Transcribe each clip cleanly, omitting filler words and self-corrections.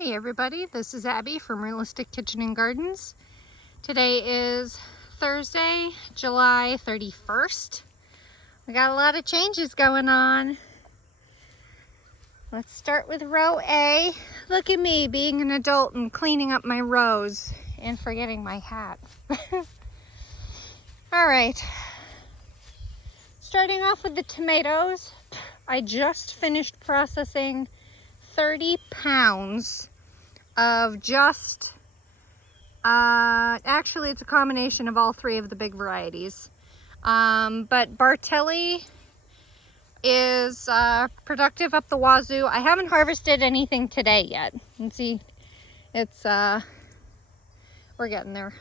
Hey everybody, this is Abby from Realistic Kitchen and Gardens. Today is Thursday, July 31st. We got a lot of changes going on. Let's start with row A. Look at me being an adult and cleaning up my rows and forgetting my hat. All right, starting off with the tomatoes. I just finished processing 30 pounds of just, actually it's a combination of all three of the big varieties. But Bartelli is productive up the wazoo. I haven't harvested anything today yet. You can see it's, we're getting there.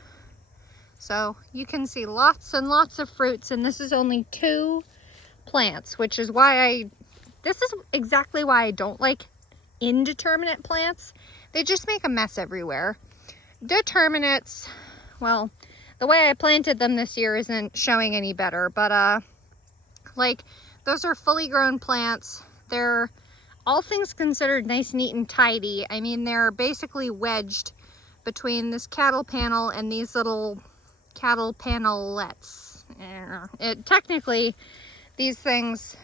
So you can see lots and lots of fruits, and this is only 2 plants, which is why this is exactly why I don't like indeterminate plants. They just make a mess everywhere. Determinates, well, the way I planted them this year isn't showing any better, but like those are fully grown plants. They're all things considered nice, neat, and tidy. I mean, they're basically wedged between this cattle panel and these little cattle panelets. Technically, these things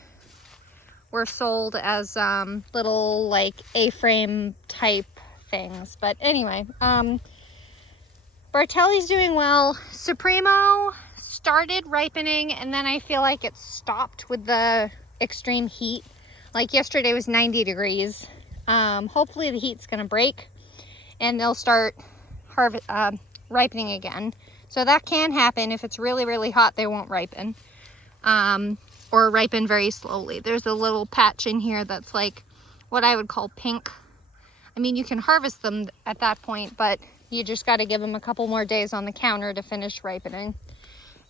were sold as little like A-frame type things, but anyway, Bartelli's doing well. Supremo started ripening, and then I feel like it stopped with the extreme heat. Like yesterday was 90 degrees. Hopefully the heat's gonna break and they'll start ripening again. So that can happen. If it's really, really hot, they won't ripen. Or ripen very slowly. There's a little patch in here that's like what I would call pink. I mean, you can harvest them at that point, but you just got to give them a couple more days on the counter to finish ripening.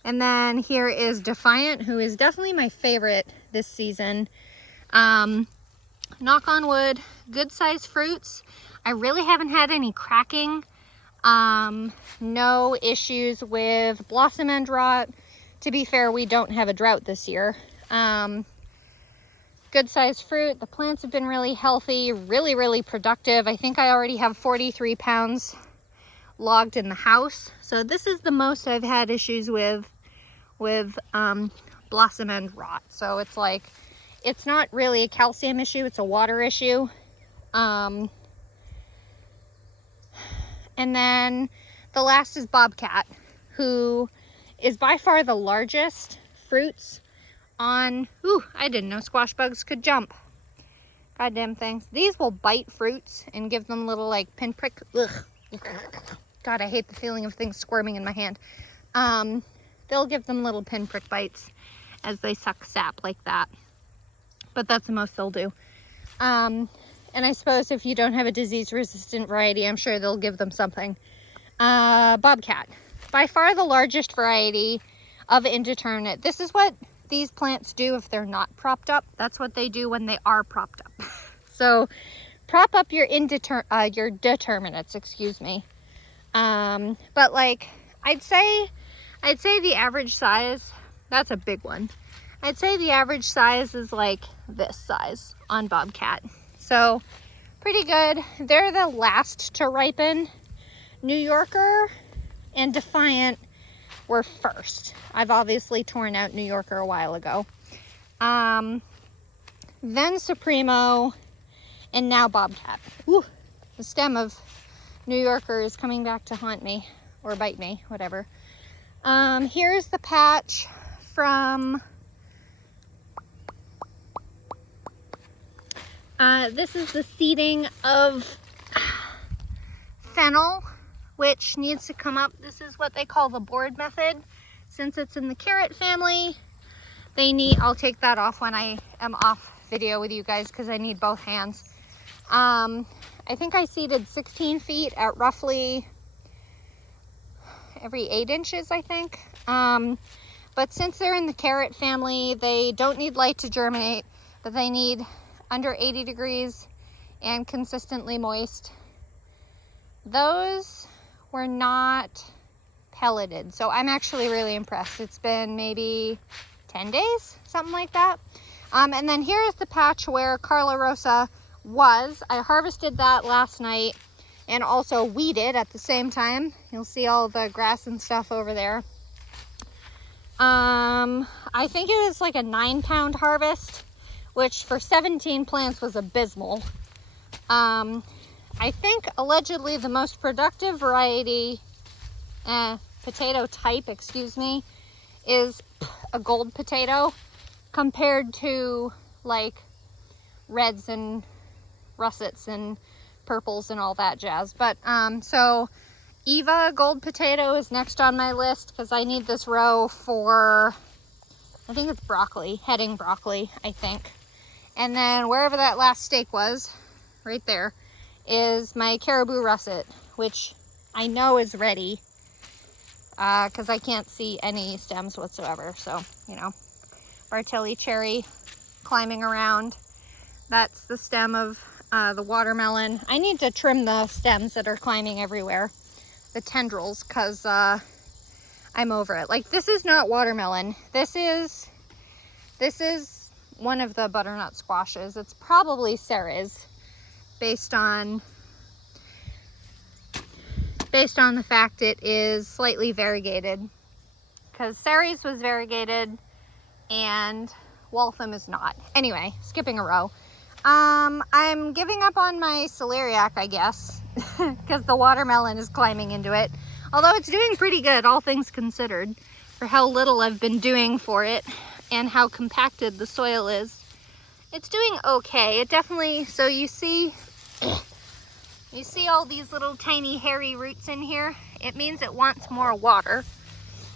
And then here is Defiant, who is definitely my favorite this season. Knock on wood, good sized fruits. I really haven't had any cracking. No issues with blossom end rot. To be fair, we don't have a drought this year. Good sized fruit. The plants have been really healthy, really, really productive. I think I already have 43 pounds logged in the house. So this is the most I've had issues with blossom end rot. So it's like, it's not really a calcium issue, it's a water issue. And then the last is Bobcat, who is by far the largest fruits on, ooh, I didn't know squash bugs could jump. Goddamn things. These will bite fruits and give them little like pinprick, ugh. God, I hate the feeling of things squirming in my hand. They'll give them little pinprick bites as they suck sap like that. But that's the most they'll do. And I suppose if you don't have a disease resistant variety, I'm sure they'll give them something. Bobcat, by far the largest variety of indeterminate. This is what these plants do if they're not propped up. That's what they do when they are propped up. So prop up your determinates, excuse me. But like I'd say the average size, that's a big one. I'd say the average size is like this size on Bobcat. So pretty good. They're the last to ripen. New Yorker and Defiant were first. I've obviously torn out New Yorker a while ago. Then Supremo, and now Bobcat. Woo, the stem of New Yorker is coming back to haunt me, or bite me, whatever. Here's the patch from, this is the seeding of fennel, which needs to come up. This is what they call the board method. Since it's in the carrot family, I'll take that off when I am off video with you guys because I need both hands. I think I seeded 16 feet at roughly every 8 inches, I think. But since they're in the carrot family, they don't need light to germinate, but they need under 80 degrees and consistently moist. Those were not pelleted, so I'm actually really impressed. It's been maybe 10 days, something like that. And then here's the patch where Carla Rosa was I harvested that last night and also weeded at the same time. You'll see all the grass and stuff over there. I think it was like a 9-pound harvest, which for 17 plants was abysmal. I think allegedly the most productive variety, potato type, excuse me, is a gold potato compared to like reds and russets and purples and all that jazz. But so Eva gold potato is next on my list because I need this row for, I think it's broccoli, heading broccoli, I think. And then wherever that last stake was, right there, is my caribou russet, which I know is ready because I can't see any stems whatsoever. So, you know, Bartelli cherry climbing around. That's the stem of the watermelon. I need to trim the stems that are climbing everywhere, the tendrils, because I'm over it. Like, this is not watermelon. This is one of the butternut squashes. It's probably Ceres, based on the fact it is slightly variegated, because Ceres was variegated and Waltham is not. Anyway, skipping a row. I'm giving up on my celeriac, I guess, because the watermelon is climbing into it. Although it's doing pretty good, all things considered, for how little I've been doing for it and how compacted the soil is. It's doing okay. It definitely, so you see all these little tiny hairy roots in here? It means it wants more water,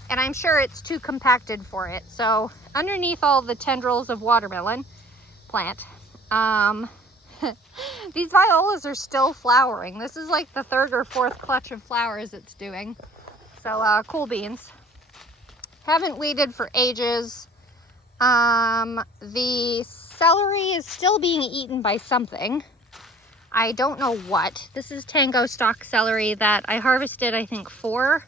and I'm sure it's too compacted for it. So underneath all the tendrils of watermelon plant, these violas are still flowering. This is like the 3rd or 4th clutch of flowers it's doing. So cool beans. Haven't weeded for ages. The celery is still being eaten by something. I don't know what. This is Tango stock celery that I harvested, I think, four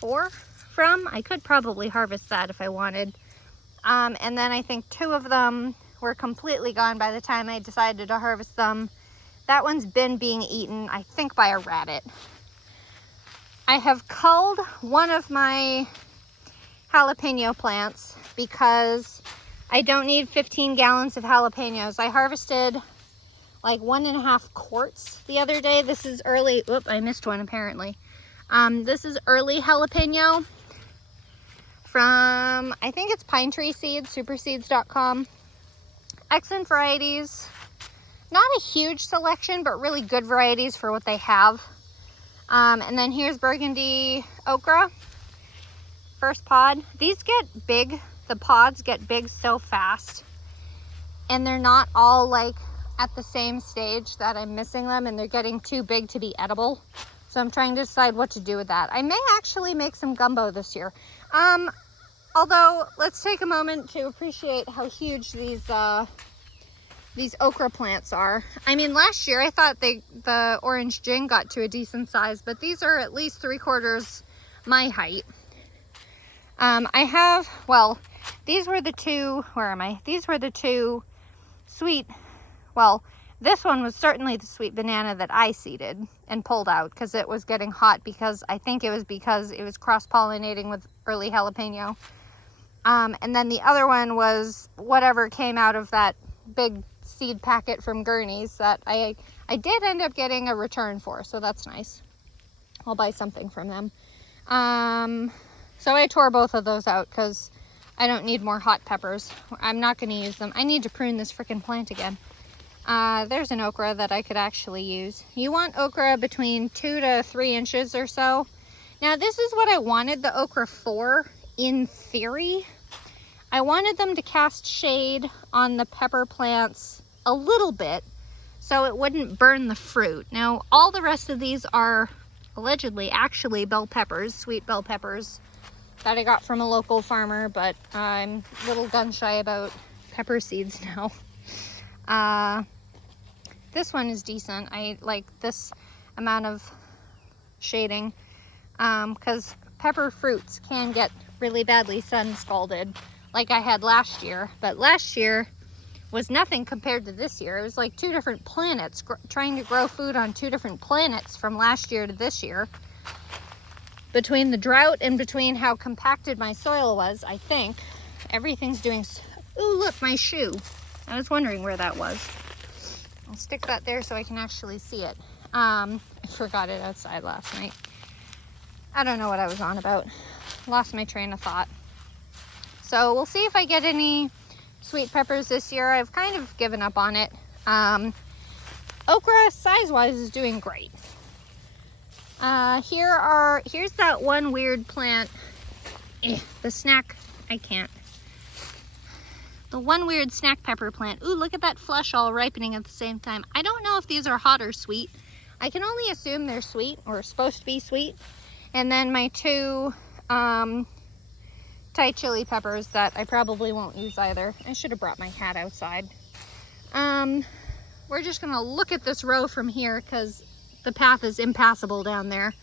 from. I could probably harvest that if I wanted. And then I think 2 of them were completely gone by the time I decided to harvest them. That one's been being eaten, I think, by a rabbit. I have culled one of my jalapeno plants because I don't need 15 gallons of jalapenos. I harvested like 1.5 quarts the other day. This is early, oop, I missed one apparently. This is early jalapeno from, I think it's Pine Tree Seeds, superseeds.com. Excellent varieties. Not a huge selection, but really good varieties for what they have. And then here's Burgundy okra. First pod. These get big. The pods get big so fast. And they're not all like at the same stage that I'm missing them, and they're getting too big to be edible. So I'm trying to decide what to do with that. I may actually make some gumbo this year. Although, let's take a moment to appreciate how huge these okra plants are. I mean, last year I thought the orange gin got to a decent size, but these are at least 3/4 my height. I have, well, these were the 2, where am I? These were the 2 sweet, well, this one was certainly the sweet banana that I seeded and pulled out because it was getting hot, because I think it was because it was cross-pollinating with early jalapeno. And then the other one was whatever came out of that big seed packet from Gurney's that I did end up getting a return for, so that's nice. I'll buy something from them. So I tore both of those out because I don't need more hot peppers. I'm not going to use them. I need to prune this freaking plant again. There's an okra that I could actually use. You want okra between 2 to 3 inches or so. Now this is what I wanted the okra for, in theory. I wanted them to cast shade on the pepper plants a little bit so it wouldn't burn the fruit. Now all the rest of these are allegedly actually bell peppers, sweet bell peppers that I got from a local farmer, but I'm a little gun shy about pepper seeds now. This one is decent. I like this amount of shading because pepper fruits can get really badly sun scalded like I had last year. But last year was nothing compared to this year. It was like two different planets, trying to grow food on two different planets from last year to this year. Between the drought and between how compacted my soil was, I think everything's doing. Ooh, look, my shoe. I was wondering where that was. I'll stick that there so I can actually see it. I forgot it outside last night. I don't know what I was on about. Lost my train of thought. So we'll see if I get any sweet peppers this year. I've kind of given up on it. Okra, size-wise, is doing great. Here's that one weird plant. The snack, I can't. The one weird snack pepper plant. Ooh, look at that flesh all ripening at the same time. I don't know if these are hot or sweet. I can only assume they're sweet, or supposed to be sweet. And then my two Thai chili peppers that I probably won't use either. I should have brought my cat outside. We're just gonna look at this row from here because the path is impassable down there.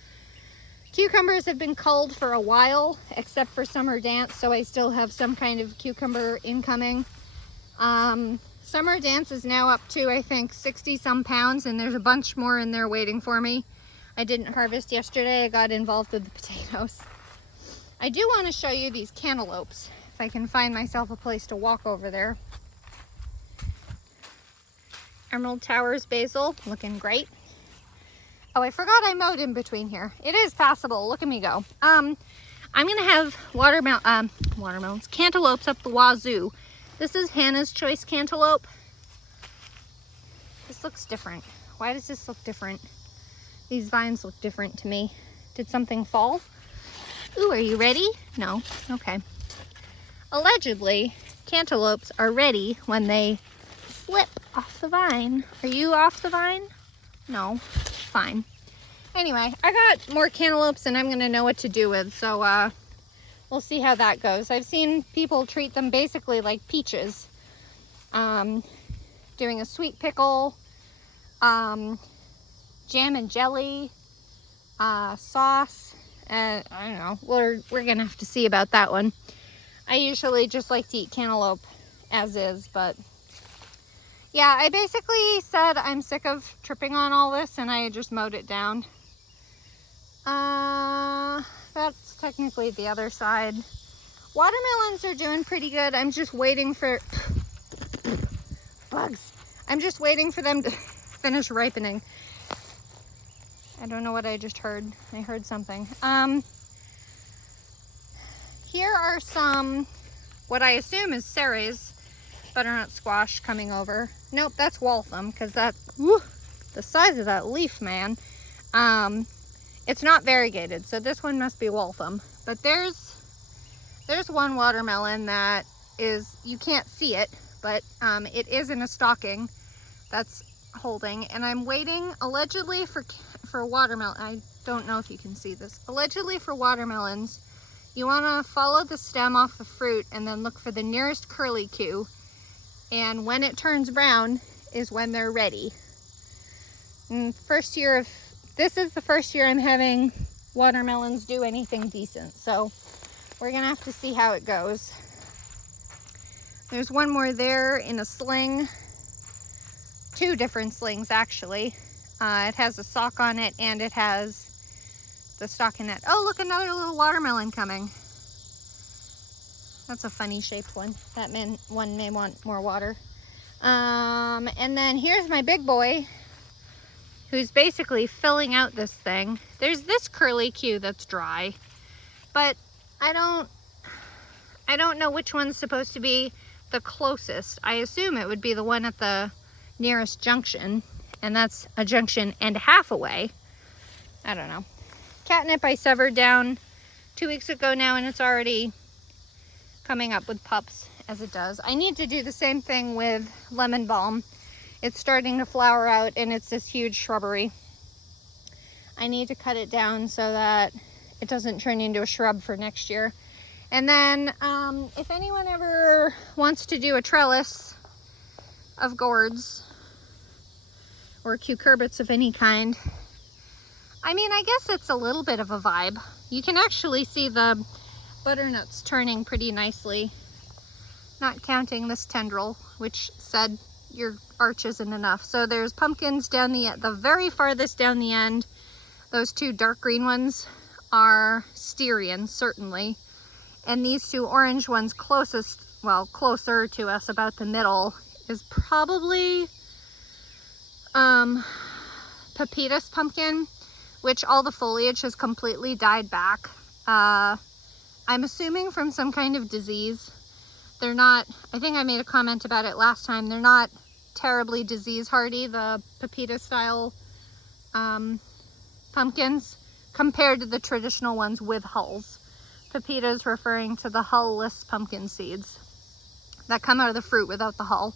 Cucumbers have been culled for a while, except for summer dance, so I still have some kind of cucumber incoming. Summer dance is now up to, I think, 60 some pounds, and there's a bunch more in there waiting for me. I didn't harvest yesterday. I got involved with the potatoes. I do want to show you these cantaloupes, if I can find myself a place to walk over there. Emerald Towers basil, looking great. Oh, I forgot I mowed in between here. It is passable. Look at me go. I'm gonna have watermelons, cantaloupes up the wazoo. This is Hannah's Choice cantaloupe. This looks different. Why does this look different? These vines look different to me. Did something fall? Ooh, are you ready? No, okay. Allegedly, cantaloupes are ready when they slip off the vine. Are you off the vine? No, fine. Anyway, I got more cantaloupes and I'm gonna know what to do with, so we'll see how that goes. I've seen people treat them basically like peaches. Doing a sweet pickle, jam and jelly, sauce. I don't know, we're gonna have to see about that one. I usually just like to eat cantaloupe as is, but yeah, I basically said I'm sick of tripping on all this and I just mowed it down. That's technically the other side. Watermelons are doing pretty good. I'm just waiting for bugs. I'm just waiting for them to finish ripening. I don't know what I just heard. I heard something. Here are some, what I assume is Ceres butternut squash coming over. Nope, that's Waltham, because that's, whew, the size of that leaf, man. It's not variegated, so this one must be Waltham. But there's one watermelon that is, you can't see it, but it is in a stocking that's holding, and I'm waiting allegedly for watermelon. I don't know if you can see this. Allegedly for watermelons, you want to follow the stem off the fruit and then look for the nearest curlicue, and when it turns brown is when they're ready. And this is the first year I'm having watermelons do anything decent, so we're gonna have to see how it goes. There's one more there in a sling. Two different slings, actually. It has a sock on it and it has the stockinette. Oh, look, another little watermelon coming. That's a funny shaped one. That one may want more water. And then here's my big boy, who's basically filling out this thing. There's this curlicue that's dry, but I don't know which one's supposed to be the closest. I assume it would be the one at the nearest junction, and that's a junction and a half away. I don't know. Catnip I severed down 2 weeks ago now, and it's already coming up with pups as it does. I need to do the same thing with lemon balm. It's starting to flower out and it's this huge shrubbery. I need to cut it down so that it doesn't turn into a shrub for next year. And then if anyone ever wants to do a trellis of gourds or cucurbits of any kind, I mean, I guess it's a little bit of a vibe. You can actually see the butternuts turning pretty nicely. not counting this tendril, which said your arch isn't enough. So there's pumpkins down the very farthest down the end. Those two dark green ones are Styrian, certainly. And these two orange ones closest, well, closer to us, about the middle, is probably Pepitas pumpkin, which all the foliage has completely died back. I'm assuming from some kind of disease. They're not, I think I made a comment about it last time, they're not terribly disease hardy, the Pepita style pumpkins, compared to the traditional ones with hulls. Pepita is referring to the hull-less pumpkin seeds that come out of the fruit without the hull.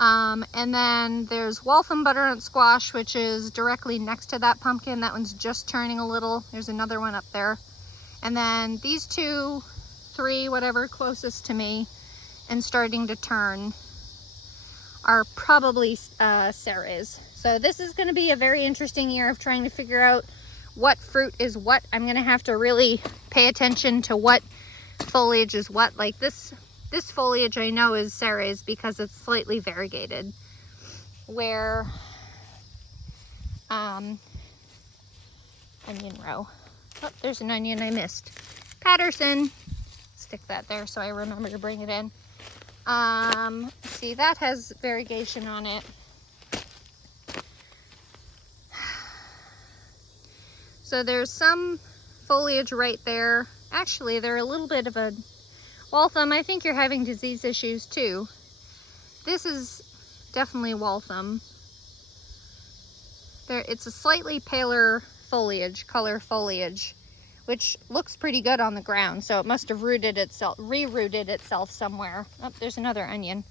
And then there's Waltham butternut squash, which is directly next to that pumpkin. That one's just turning a little. There's another one up there. And then these two, three, whatever, closest to me and starting to turn are probably Ceres. So this is going to be a very interesting year of trying to figure out what fruit is what. I'm going to have to really pay attention to what foliage is what. Like this foliage I know is Ceres because it's slightly variegated, where onion row. Oh, there's an onion I missed. Patterson. Stick that there so I remember to bring it in. See, that has variegation on it. So there's some foliage right there. Actually, they're a little bit of a Waltham. I think you're having disease issues too. This is definitely Waltham. It's a slightly paler color foliage, which looks pretty good on the ground. So it must have re-rooted itself somewhere. Oh, there's another onion.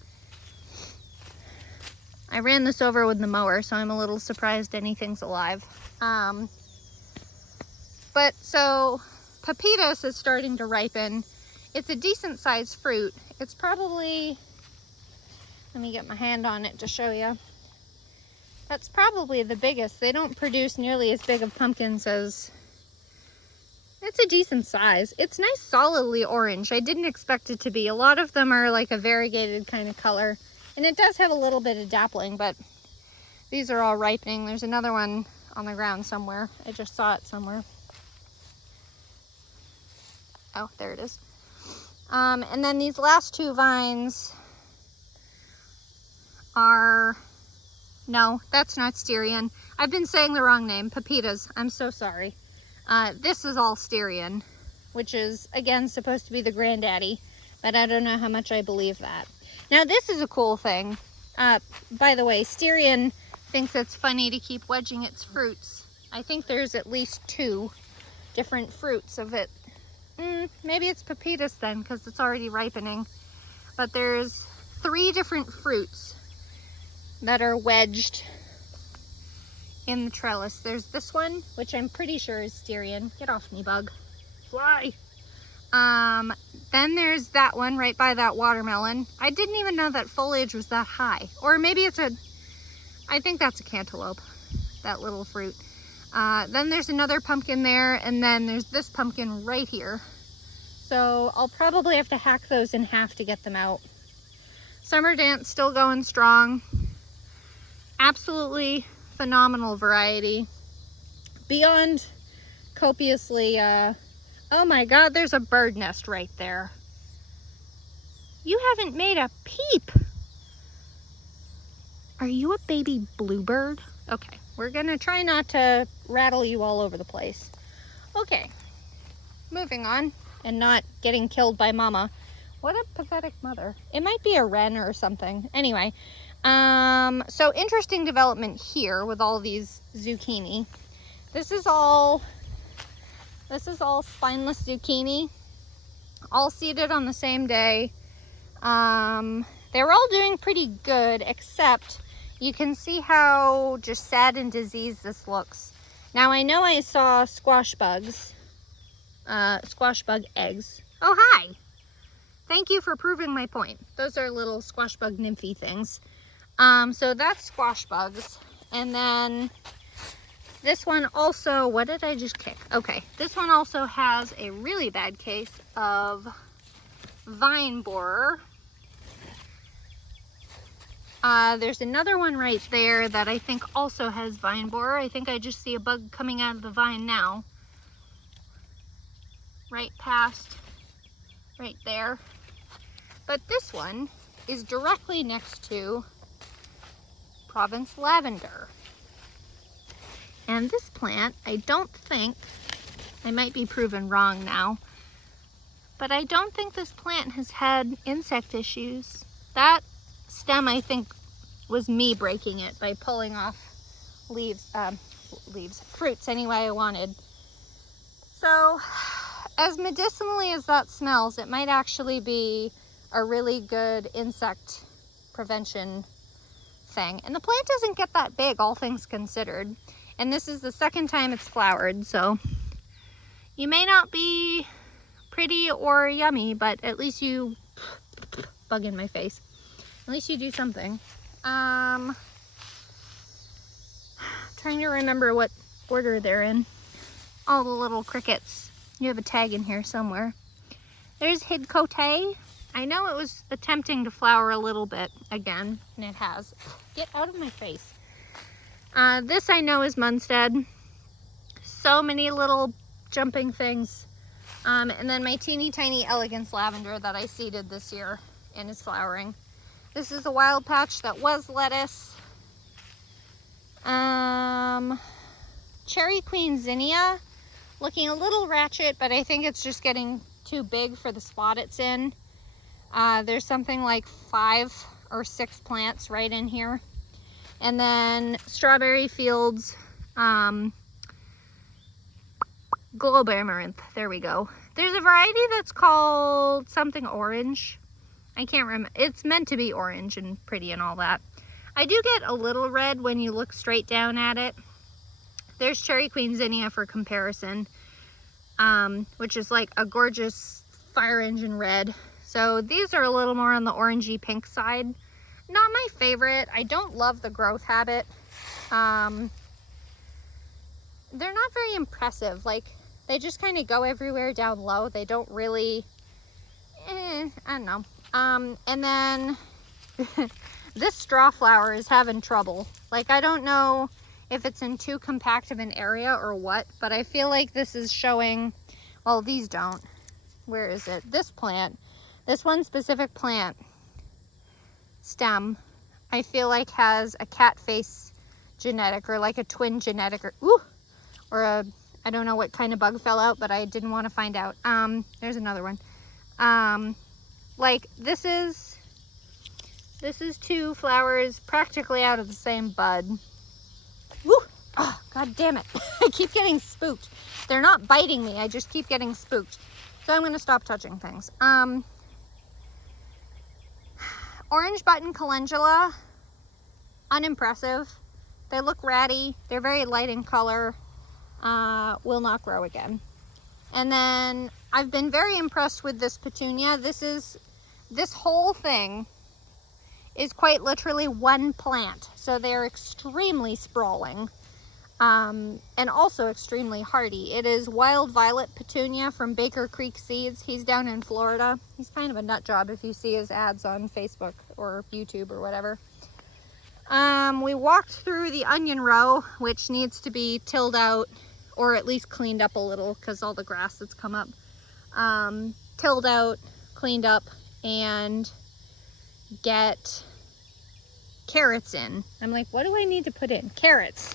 I ran this over with the mower, so I'm a little surprised anything's alive. But so Pepitas is starting to ripen. It's a decent sized fruit. It's probably, let me get my hand on it to show you. That's probably the biggest. They don't produce nearly as big of pumpkins as, it's a decent size. It's nice solidly orange. I didn't expect it to be. A lot of them are like a variegated kind of color. And it does have a little bit of dappling, but these are all ripening. There's another one on the ground somewhere. I just saw it somewhere. Oh, there it is. And then these last two vines are, no, that's not Styrian. I've been saying the wrong name, Pepitas. I'm so sorry. This is all Styrian, which is, again, supposed to be the granddaddy, but I don't know how much I believe that. Now, this is a cool thing. By the way, Styrian thinks it's funny to keep wedging its fruits. I think there's at least 2 different fruits of it. Maybe it's Pepitas then, because it's already ripening. But there's 3 different fruits that are wedged in the trellis. There's this one, which I'm pretty sure is Styrian. Get off me, bug. Fly! Then there's that one right by that watermelon. I didn't even know that foliage was that high. Or maybe it's I think that's a cantaloupe, that little fruit. Then there's another pumpkin there, and then there's this pumpkin right here. So I'll probably have to hack those in half to get them out. Summer Dance still going strong. Absolutely phenomenal variety. Beyond copiously, oh my God, there's a bird nest right there. You haven't made a peep. Are you a baby bluebird? Okay, we're gonna try not to rattle you all over the place. Okay, moving on and not getting killed by mama. What a pathetic mother. It might be a wren or something. Anyway, so interesting development here with all these zucchini. This is all spineless zucchini, all seeded on the same day. They're all doing pretty good, except you can see how just sad and diseased this looks. Now I know I saw squash bug eggs. Oh, hi! Thank you for proving my point. Those are little squash bug nymphy things. So that's squash bugs. And then this one also, what did I just kick? Okay, this one also has a really bad case of vine borer. There's another one right there that I think also has vine borer. I think I just see a bug coming out of the vine now. Right past, right there. But this one is directly next to Provence lavender. And this plant, I don't think, I might be proven wrong now, but I don't think this plant has had insect issues. That stem, I think, was me breaking it by pulling off fruits any way I wanted. So, as medicinally as that smells, it might actually be a really good insect prevention thing. And the plant doesn't get that big, all things considered. And this is the second time it's flowered, so you may not be pretty or yummy, but at least you, bug in my face, at least you do something. Trying to remember what order they're in. All the little crickets. You have a tag in here somewhere. There's Hidcote. I know it was attempting to flower a little bit again, and it has. Get out of my face. This I know is Munstead. So many little jumping things. And then my teeny tiny elegance lavender that I seeded this year and is flowering. This is a wild patch that was lettuce. Cherry Queen Zinnia, looking a little ratchet, but I think it's just getting too big for the spot it's in. There's something like 5 or 6 plants right in here. And then Strawberry Fields, Globe Amaranth, there we go. There's a variety that's called something orange. I can't remember. It's meant to be orange and pretty and all that. I do get a little red when you look straight down at it. There's Cherry Queen Zinnia for comparison, which is like a gorgeous fire engine red. So these are a little more on the orangey pink side. Not my favorite. I don't love the growth habit. They're not very impressive. Like, they just kind of go everywhere down low. They don't really, I don't know. And then this straw flower is having trouble. Like, I don't know if it's in too compact of an area or what, but I feel like this is showing, well, these don't. Where is it? This plant, this one specific plant stem, I feel like has a cat face genetic, or like a twin genetic, or a, I don't know what kind of bug fell out, but I didn't want to find out. There's another one. Like this is 2 flowers practically out of the same bud. Woo! Oh, god damn it. I keep getting spooked. They're not biting me, I just keep getting spooked. So I'm gonna stop touching things. Orange button calendula, unimpressive. They look ratty. They're very light in color. Will not grow again. And then I've been very impressed with this petunia. This whole thing is quite literally one plant. So they're extremely sprawling, and also extremely hardy. It is Wild Violet Petunia from Baker Creek Seeds. He's down in Florida. He's kind of a nut job if you see his ads on Facebook or YouTube or whatever. We walked through the onion row, which needs to be tilled out, or at least cleaned up a little because all the grass that's come up. Tilled out, cleaned up, and get carrots in. I'm like, what do I need to put in? Carrots.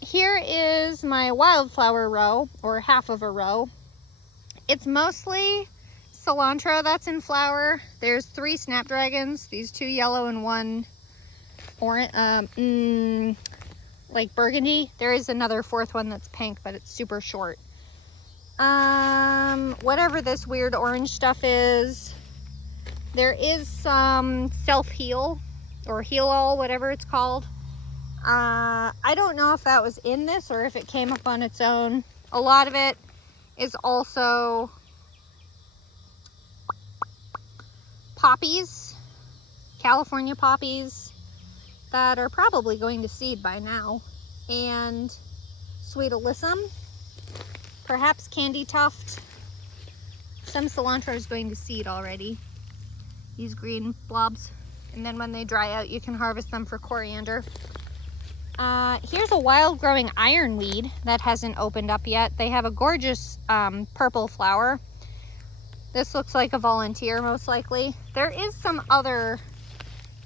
Here is my wildflower row, or half of a row. It's mostly cilantro that's in flower. There's 3 snapdragons, these 2 yellow and 1 orange, like burgundy. There is another 4th one that's pink, but it's super short. Whatever this weird orange stuff is. There is some self-heal, or heal-all, whatever it's called. I don't know if that was in this or if it came up on its own. A lot of it is also poppies, California poppies that are probably going to seed by now, and sweet alyssum, perhaps candy tuft. Some cilantro is going to seed already. These green blobs And then when they dry out, you can harvest them for coriander. Here's a wild growing ironweed that hasn't opened up yet. They have a gorgeous purple flower. This looks like a volunteer, most likely. There is some other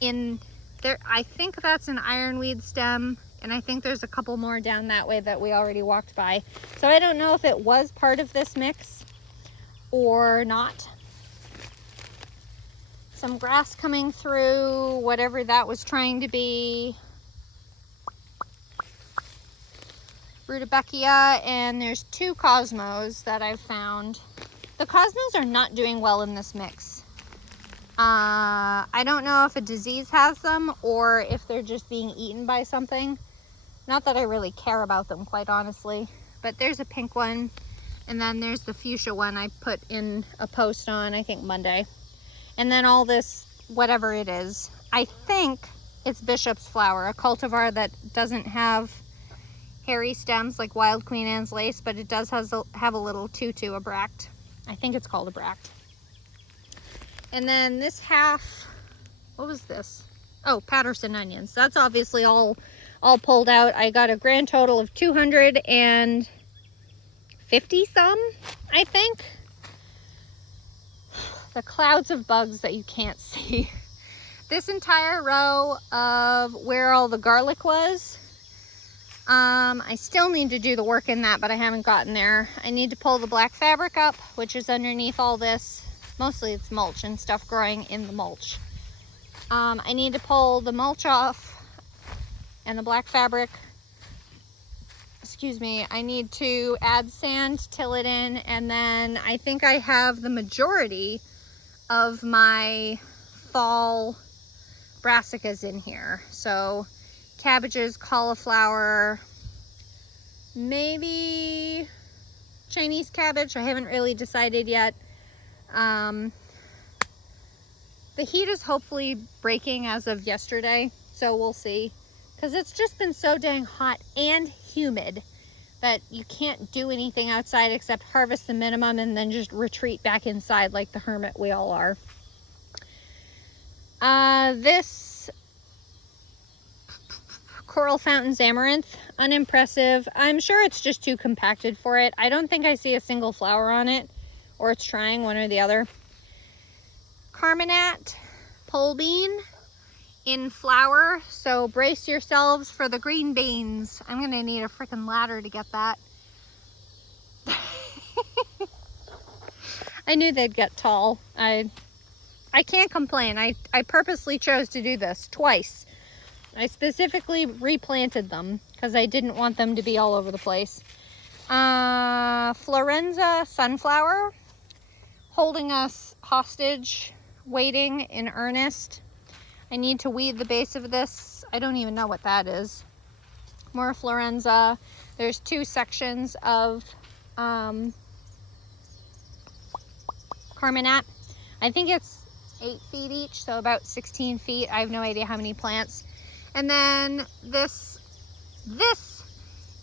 in there. I think that's an ironweed stem, and I think there's a couple more down that way that we already walked by. So I don't know if it was part of this mix or not. Some grass coming through, whatever that was trying to be. Rudbeckia, and there's 2 cosmos that I've found. The cosmos are not doing well in this mix. I don't know if a disease has them or if they're just being eaten by something. Not that I really care about them, quite honestly. But there's a pink one, and then there's the fuchsia one I put in a post on, I think, Monday. And then all this, whatever it is. I think it's bishop's flower, a cultivar that doesn't have hairy stems like wild Queen Anne's lace, but it does have a little tutu, a bract. I think it's called a bract. And then this half, what was this? Oh, Patterson onions. That's obviously all pulled out. I got a grand total of 250 some, I think. The clouds of bugs that you can't see. This entire row of where all the garlic was, I still need to do the work in that, but I haven't gotten there. I need to pull the black fabric up, which is underneath all this. Mostly it's mulch and stuff growing in the mulch. I need to pull the mulch off and the black fabric. Excuse me. I need to add sand, till it in, and then I think I have the majority of my fall brassicas in here. So cabbages, cauliflower, maybe Chinese cabbage. I haven't really decided yet. The heat is hopefully breaking as of yesterday, so we'll see. Because it's just been so dang hot and humid that you can't do anything outside except harvest the minimum and then just retreat back inside like the hermit we all are. This Coral Fountains Amaranth, unimpressive. I'm sure it's just too compacted for it. I don't think I see a single flower on it, or it's trying, one or the other. Carminat pole bean in flower, so brace yourselves for the green beans. I'm gonna need a freaking ladder to get that. I knew they'd get tall. I can't complain. I purposely chose to do this twice. I specifically replanted them because I didn't want them to be all over the place. Florenza sunflower, holding us hostage, waiting in earnest. I need to weed the base of this. I don't even know what that is. More Florenza. There's 2 sections of Carminat. I think it's 8 feet each, so about 16 feet. I have no idea how many plants. And then this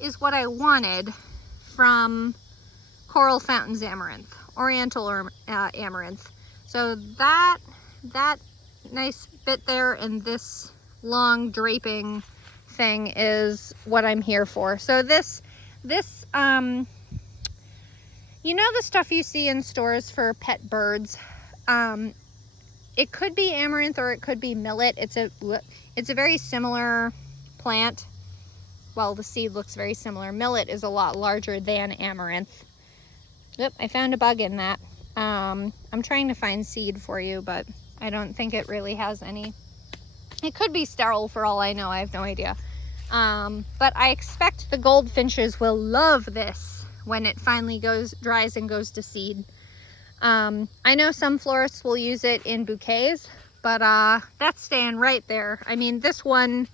is what I wanted from Coral Fountains Amaranth, Oriental Amaranth. So that nice bit there and this long draping thing is what I'm here for. So this you know the stuff you see in stores for pet birds, it could be amaranth or it could be millet. It's a very similar plant. Well, the seed looks very similar. Millet is a lot larger than amaranth. Yep, I found a bug in that. I'm trying to find seed for you, but I don't think it really has any. It could be sterile for all I know. I have no idea. But I expect the goldfinches will love this when it finally dries and goes to seed. I know some florists will use it in bouquets, but that's staying right there. I mean, this one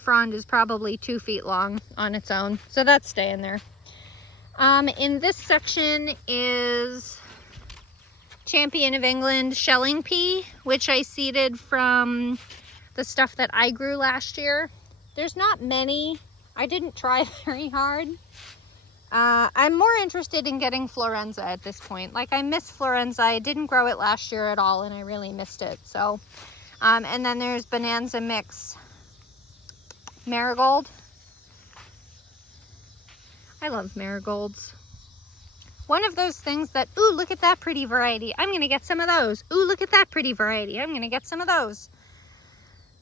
frond is probably 2 feet long on its own, so that's staying there. In this section is Champion of England shelling pea, which I seeded from the stuff that I grew last year. There's not many. I didn't try very hard. I'm more interested in getting Florenza at this point. Like, I miss Florenza. I didn't grow it last year at all, and I really missed it. So And then there's Bonanza Mix Marigold. I love marigolds. One of those things that, ooh, look at that pretty variety. I'm gonna get some of those. Ooh, look at that pretty variety. I'm gonna get some of those.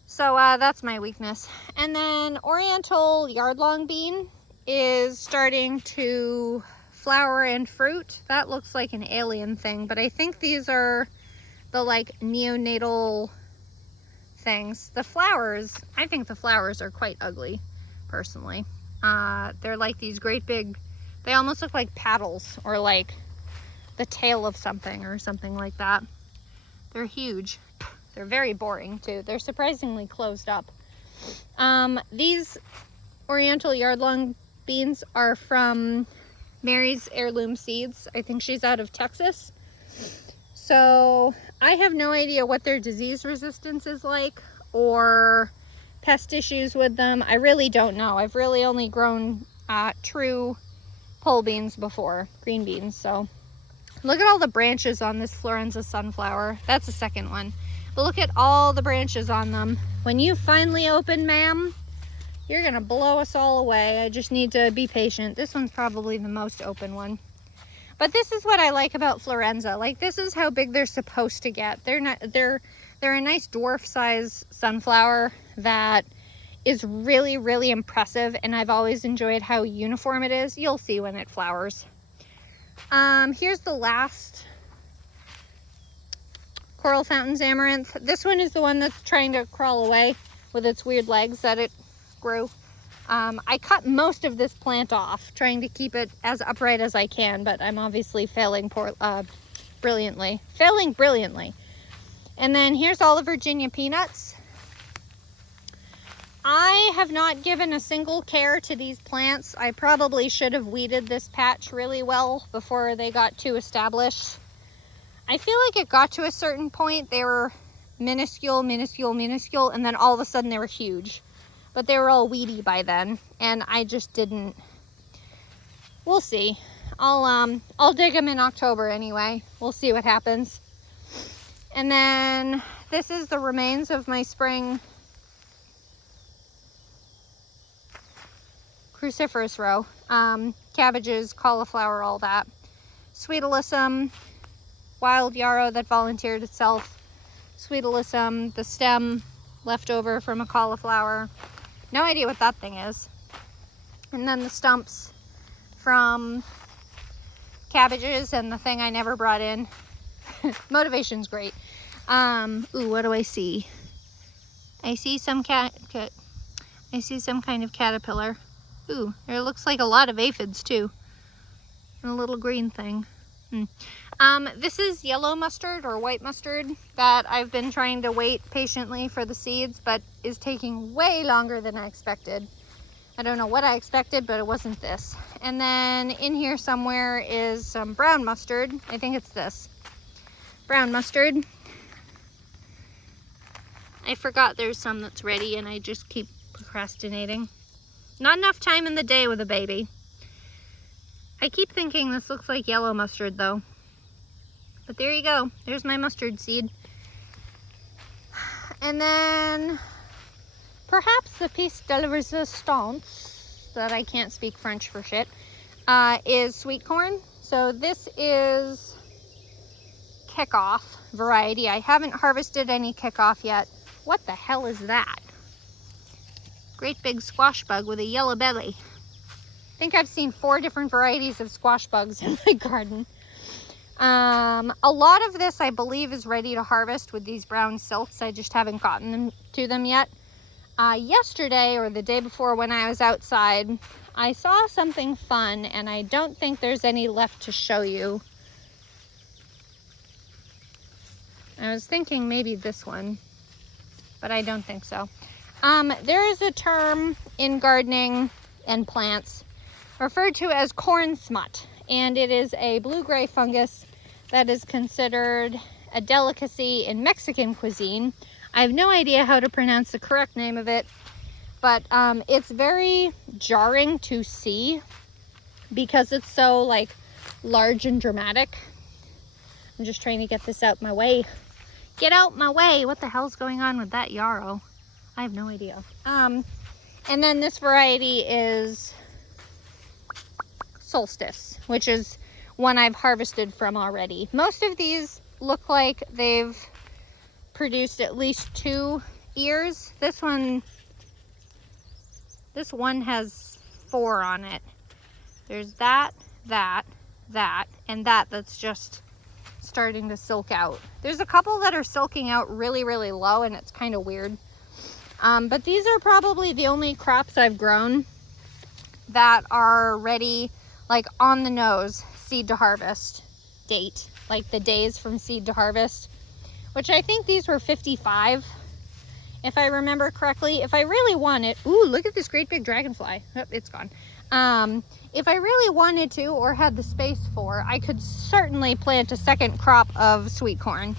So that's my weakness. And then Oriental Yardlong Bean is starting to flower and fruit. That looks like an alien thing, but I think these are the like neonatal things. The flowers, I think the flowers are quite ugly, personally. They're like these great big, they almost look like paddles or like the tail of something or something like that. They're huge. They're very boring too. They're surprisingly closed up. These Oriental Yardlong beans are from Mary's Heirloom Seeds. I think she's out of Texas. So I have no idea what their disease resistance is like or pest issues with them. I really don't know. I've really only grown true pole beans before, green beans. So look at all the branches on this Florenza sunflower. That's the second one. But look at all the branches on them. When you finally open, ma'am, you're gonna blow us all away. I just need to be patient. This one's probably the most open one. But this is what I like about Florenza. Like, this is how big they're supposed to get. They're a nice dwarf size sunflower that is really, really impressive, and I've always enjoyed how uniform it is. You'll see when it flowers. Here's the last Coral Fountains Amaranth. This one is the one that's trying to crawl away with its weird legs that it grew. I cut most of this plant off, trying to keep it as upright as I can, but I'm obviously failing brilliantly. And then here's all the Virginia peanuts. I have not given a single care to these plants. I probably should have weeded this patch really well before they got too established. I feel like it got to a certain point, they were minuscule, and then all of a sudden they were huge. But they were all weedy by then, and I just didn't. We'll see. I'll dig them in October anyway. We'll see what happens. And then this is the remains of my spring cruciferous row. Cabbages, cauliflower, all that. Sweet alyssum, wild yarrow that volunteered itself. Sweet alyssum, the stem left over from a cauliflower. No idea what that thing is. And then the stumps from cabbages and the thing I never brought in. Motivation's great. Ooh, what do I see? I see some kind of caterpillar. Ooh, there looks like a lot of aphids too. And a little green thing. This is yellow mustard or white mustard that I've been trying to wait patiently for the seeds, but is taking way longer than I expected. I don't know what I expected, but it wasn't this. And then in here somewhere is some brown mustard. I think it's this. Brown mustard. I forgot there's some that's ready and I just keep procrastinating. Not enough time in the day with a baby. I keep thinking this looks like yellow mustard though. But there you go. There's my mustard seed. And then perhaps the piece de la resistance, that I can't speak French for shit, is sweet corn. So this is kickoff variety. I haven't harvested any kickoff yet. What the hell is that? Great big squash bug with a yellow belly. I think I've seen 4 different varieties of squash bugs in my garden. A lot of this I believe is ready to harvest with these brown silks. I just haven't gotten to them yet. Yesterday or the day before when I was outside, I saw something fun and I don't think there's any left to show you. I was thinking maybe this one, but I don't think so. There is a term in gardening and plants referred to as corn smut, and it is a blue-gray fungus that is considered a delicacy in Mexican cuisine. I have no idea how to pronounce the correct name of it, but it's very jarring to see because it's so like large and dramatic. I'm just trying to get this out my way. Get out my way. What the hell's going on with that yarrow? I have no idea. And then this variety is Solstice, which is one I've harvested from already. Most of these look like they've produced at least 2 ears. This one has 4 on it. There's that, and that's just starting to silk out. There's a couple that are silking out really, really low, and it's kind of weird. But these are probably the only crops I've grown that are ready, like on the nose, seed to harvest date, like the days from seed to harvest, which I think these were 55, if I remember correctly. If I really wanted, ooh, look at this great big dragonfly. Oh, it's gone. If I really wanted to, or had the space for, I could certainly plant a second crop of sweet corn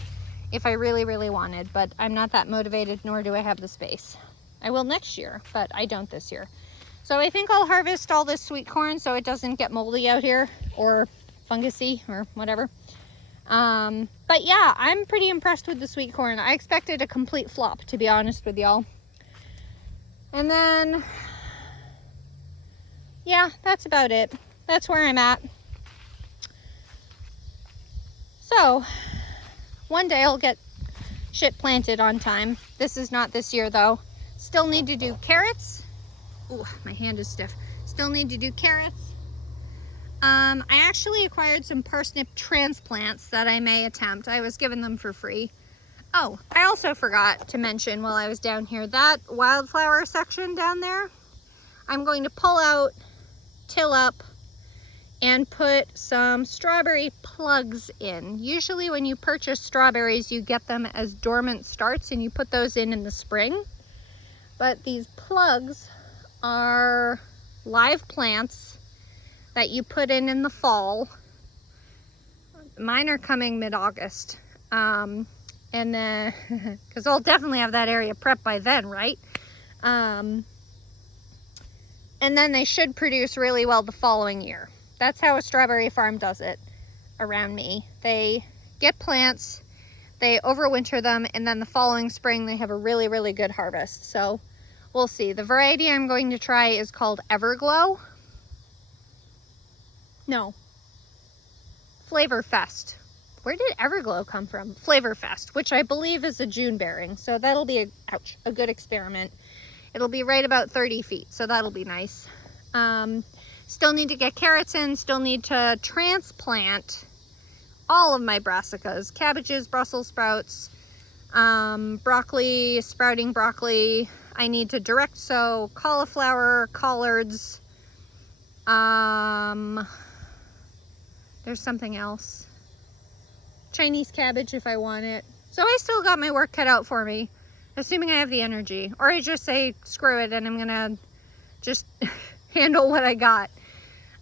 if I really, really wanted, but I'm not that motivated, nor do I have the space. I will next year, but I don't this year. So I think I'll harvest all this sweet corn so it doesn't get moldy out here, or fungusy, or whatever. But yeah, I'm pretty impressed with the sweet corn. I expected a complete flop, to be honest with y'all. And then, yeah, that's about it. That's where I'm at. So, one day I'll get shit planted on time. This is not this year though. Still need to do carrots. Ooh, my hand is stiff. Still need to do carrots. I actually acquired some parsnip transplants that I may attempt. I was given them for free. Oh, I also forgot to mention while I was down here, that wildflower section down there, I'm going to pull out, till up, and put some strawberry plugs in. Usually when you purchase strawberries, you get them as dormant starts and you put those in the spring. But these plugs are live plants that you put in the fall. Mine are coming mid-August. And then, because I'll definitely have that area prepped by then, right? And then they should produce really well the following year. That's how a strawberry farm does it around me. They get plants, they overwinter them, and then the following spring they have a really, really good harvest. So we'll see. The variety I'm going to try is called Everglow. No, Flavorfest. Where did Everglow come from? Flavorfest, which I believe is a June bearing. So that'll be a good experiment. It'll be right about 30 feet, so that'll be nice. Still need to get carrots in, still need to transplant all of my brassicas, cabbages, Brussels sprouts, broccoli, sprouting broccoli. I need to direct sow cauliflower, collards. There's something else. Chinese cabbage if I want it. So I still got my work cut out for me, assuming I have the energy. Or I just say, screw it, and I'm gonna just handle what I got.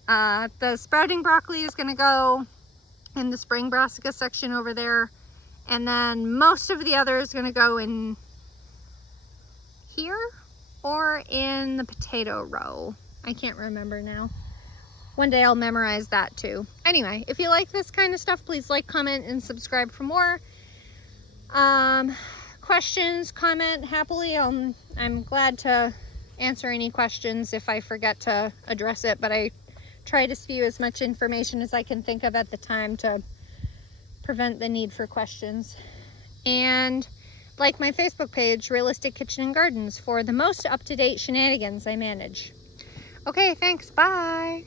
The sprouting broccoli is gonna go in the spring brassica section over there. And then most of the other is gonna go in here or in the potato row. I can't remember now. One day I'll memorize that too. Anyway, if you like this kind of stuff, please like, comment, and subscribe for more. Questions, comment happily. I'm glad to answer any questions if I forget to address it, but I try to spew as much information as I can think of at the time to prevent the need for questions. And like my Facebook page, Realistic Kitchen and Gardens, for the most up-to-date shenanigans I manage. Okay, thanks. Bye.